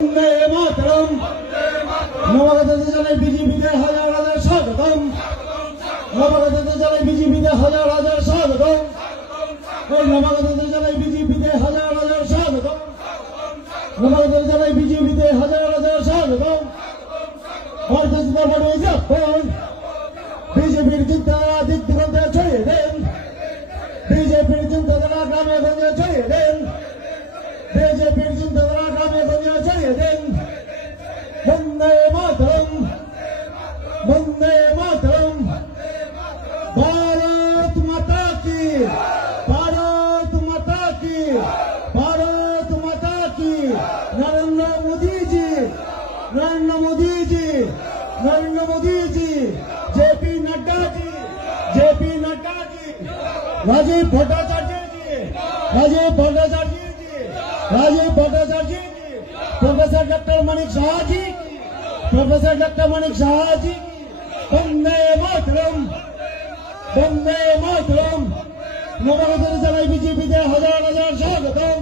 वंदे मातरम नवागत জানাই বিজেপিতে হাজার হাজার স্বাগতম নবাগত জানাই বিজেপিতে হাজার হাজার স্বাগতম ওই নবাগত জানাই বিজেপিতে হাজার হাজার স্বাগতম নবাগত জানাই বিজেপিতে হাজার হাজার স্বাগতম ভারতীয় জনতা পার্টি যাপন বিজেপির চিন্তাধারা দিক দিগন্তে ছড়িয়ে দেন বিজেপির চিন্তাধারা গ্রামে গঞ্জে ছড়িয়ে দেন বিজেপির চিন্তাধারা গ্রামে গঞ্জে ছড়িয়ে দেন वंदे मातरम वंदे मातरम भारत माता की भारत माता की भारत माता की नरेंद्र मोदी जी नरेंद्र मोदी जी नरेंद्र मोदी जी जेपी नड्डा जी राजीव भट्टाचार्य जी राजीव भट्टाचार्य जी राजीव भट्टाचार्य जी professor doctor Manik Shah ji professor doctor Manik Shah ji Vande Mataram नवागत জানাই বিজেপিতে হাজার হাজার স্বাগতম।